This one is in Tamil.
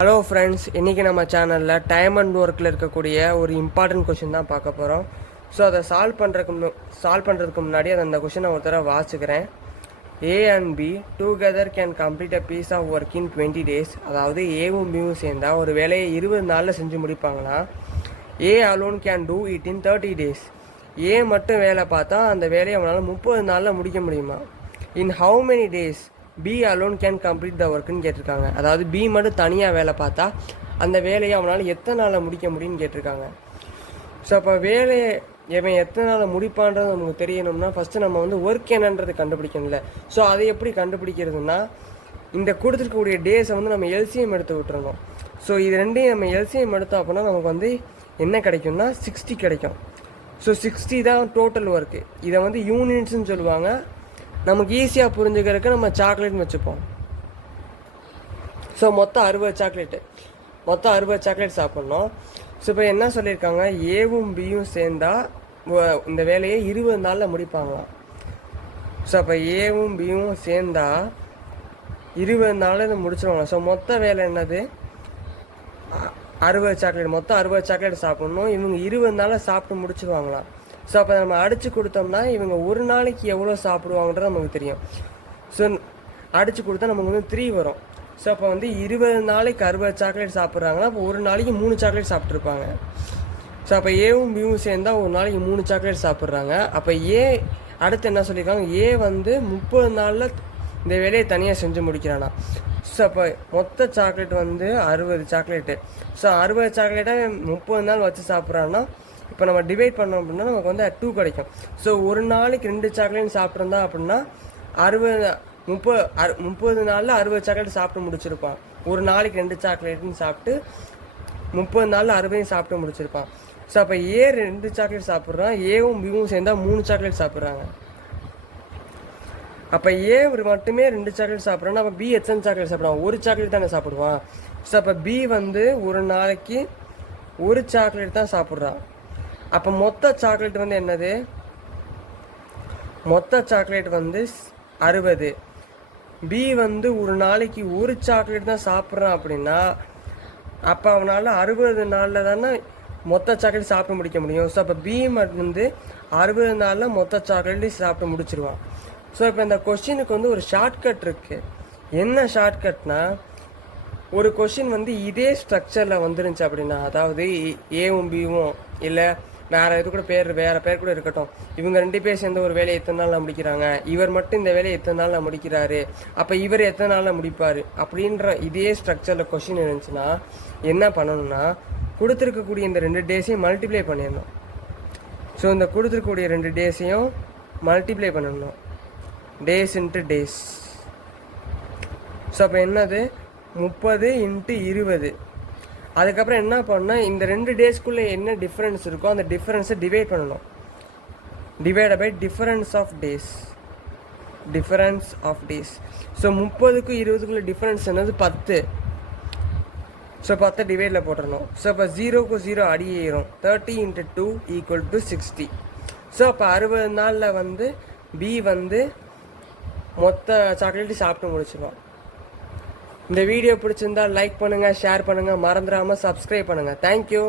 ஹலோ ஃப்ரெண்ட்ஸ், இன்றைக்கி நம்ம சேனலில் டைம் அண்ட் ஒர்க்கில் இருக்கக்கூடிய ஒரு இம்பார்ட்டன்ட் கொஷின் தான் பார்க்க போகிறோம். ஸோ அதை சால்வ் பண்ணுறதுக்கு முன்னாடி அந்த கொஷினை ஒரு தடவை வாசிக்கிறேன். A and B together can complete a piece of work in 20 days. அதாவது ஏவும் பியும் சேர்ந்தா ஒரு வேலையை 20 நாளில் செஞ்சு முடிப்பாங்கன்னா A alone can do it in 30 days. A மட்டும் வேலை பார்த்தா அந்த வேலையை அவனால் 30 நாளில் முடிக்க முடியுமா? In how many days B alone can complete the ஒர்க்குன்னு கேட்டிருக்காங்க. அதாவது பி மட்டும் தனியாக வேலை பார்த்தா அந்த வேலையை அவனால் எத்தனை நாளில் முடிக்க முடியும்னு கேட்டிருக்காங்க. ஸோ அப்போ வேலையை இவன் எத்தனை நாளில் முடிப்பான்றது நமக்கு தெரியணும்னா ஃபஸ்ட்டு நம்ம ஒர்க் என்னன்றது கண்டுபிடிக்கணும்ல. ஸோ அதை எப்படி கண்டுபிடிக்கிறதுனா இந்த கொடுத்துருக்கக்கூடிய டேஸை நம்ம எல்சிஎம் எடுத்து விட்டுறணும். ஸோ இது ரெண்டையும் நம்ம எல்சிஎம் எடுத்தோம் அப்படின்னா நமக்கு என்ன கிடைக்கும்னா 60 கிடைக்கும். ஸோ 60 தான் டோட்டல் ஒர்க்கு. இதை யூனிட்ஸ்ன்னு சொல்லுவாங்க. நமக்கு ஈஸியாக புரிஞ்சுக்கிறதுக்கு நம்ம சாக்லேட்னு வச்சுப்போம். ஸோ மொத்தம் 60 சாக்லேட் சாப்பிட்ணும். ஸோ இப்போ என்ன சொல்லியிருக்காங்க, ஏவும் பியும் சேர்ந்தா இந்த வேலையை 20 நாளில் முடிப்பாங்களாம். ஸோ அப்போ ஏவும் பியும் சேர்ந்தா 20 நாளில் இதை முடிச்சிருவாங்க. ஸோ மொத்த வேலை என்னது, 60 சாக்லேட். மொத்தம் 60 சாக்லேட் சாப்பிட்ணும். இவங்க 20 நாளில் சாப்பிட்டு முடிச்சிருவாங்களாம். ஸோ அப்போ நம்ம அடித்து கொடுத்தோம்னா இவங்க ஒரு நாளைக்கு எவ்வளோ சாப்பிடுவாங்கன்றது நமக்கு தெரியும். ஸோ அடித்து கொடுத்தா நமக்கு 3 வரும். ஸோ அப்போ 20 நாளைக்கு 60 சாக்லேட் சாப்பிட்றாங்கன்னா அப்போ ஒரு நாளைக்கு 3 சாக்லேட் சாப்பிட்ருப்பாங்க. ஸோ அப்போ ஏவும் பியும் சேர்ந்தால் ஒரு நாளைக்கு 3 சாக்லேட் சாப்பிட்றாங்க. அப்போ ஏ அடுத்து என்ன சொல்லியிருக்காங்க, ஏ 30 நாளில் இந்த வேலையை தனியாக செஞ்சு முடிக்கிறானா. ஸோ அப்போ மொத்த சாக்லேட் 60 சாக்லேட்டு. ஸோ 60 சாக்லேட்டை 30 நாள் வச்சு சாப்பிட்றான்னா இப்போ நம்ம டிவைட் பண்ணோம் அப்படின்னா நமக்கு 2 கிடைக்கும். ஸோ ஒரு நாளைக்கு 2 சாக்லேட் சாப்பிட்ருந்தா அப்படின்னா 30 நாளில் 60 சாக்லேட் சாப்பிட்டு முடிச்சிருப்பான். ஒரு நாளைக்கு 2 சாக்லேட்னு சாப்பிட்டு 30 நாளில் 60 சாப்பிட்டு முடிச்சிருப்பான். ஸோ அப்போ ஏ 2 சாக்லேட் சாப்பிட்றான், ஏவும் பியும் சேர்ந்தால் 3 சாக்லேட் சாப்பிட்றாங்க. அப்போ ஏ மட்டுமே 2 சாக்லேட் சாப்பிட்றான்னா அப்போ பி எத்தனை சாக்லேட் சாப்பிடுவான்? 1 சாக்லேட் தானே சாப்பிடுவான். ஸோ அப்போ பி ஒரு நாளைக்கு 1 சாக்லேட் தான் சாப்பிட்றான். அப்போ மொத்த சாக்லேட் என்னது, மொத்த சாக்லேட் 60. பி ஒரு நாளைக்கு 1 சாக்லேட் தான் சாப்பிட்றான் அப்படின்னா அப்போ அவனால் 60 நாளில் தானே மொத்த சாக்லேட் சாப்பிட்டு முடிக்க முடியும். ஸோ அப்போ பி 60 நாளில் மொத்த சாக்லேட்டையும் சாப்பிட்டு முடிச்சிருவான். ஸோ இப்போ இந்த கொஸ்டினுக்கு ஒரு ஷார்ட்கட் இருக்குது. என்ன ஷார்ட்கட்னா, ஒரு கொஷின் இதே ஸ்ட்ரக்சரில் வந்துருந்துச்சு அப்படின்னா, அதாவது ஏவும் பியும் இல்லை வேறு இது கூட வேறு பேர் கூட இருக்கட்டும், இவங்க 2 பேர் சேர்ந்து ஒரு வேலையை எத்தனை நாளில் முடிக்கிறாங்க, இவர் மட்டும் இந்த வேலையை எத்தனை நாளில் முடிக்கிறாரு, அப்போ இவர் எத்தனை நாளில் முடிப்பார் அப்படின்ற இதே ஸ்ட்ரக்சரில் கொஷின் இருந்துச்சுன்னா என்ன பண்ணணும்னா, கொடுத்துருக்கக்கூடிய இந்த 2 டேஸையும் மல்டிப்ளை பண்ணிடணும். ஸோ இந்த கொடுத்துருக்கக்கூடிய 2 டேஸையும் மல்டிப்ளை பண்ணணும், டேஸ் இன்ட்டு டேஸ். ஸோ அப்போ என்னது 30 × 20. அதுக்கப்புறம் என்ன பண்ணால் இந்த 2 டேஸ்க்குள்ளே என்ன டிஃப்ரென்ஸ் இருக்கோ அந்த டிஃப்ரென்ஸை டிவைட் பண்ணணும். Divide by difference of days. So 30க்கும் 20க்குள்ள டிஃப்ரென்ஸ் என்னது 10. ஸோ 10 டிவைடில் போட்டுடணும். ஸோ அப்போ 0க்கு 0 அடியேறும். 30 × 2 = 60. ஸோ அப்போ 60 நாளில் பி மொத்த சாக்லேட்டு சாப்பிட்டு முடிச்சிடுவான். இந்த வீடியோ பிடிச்சிருந்தா லைக் பண்ணுங்கள், ஷேர் பண்ணுங்கள், மறந்துடாமல் சப்ஸ்கிரைப் பண்ணுங்கள். தேங்க்யூ.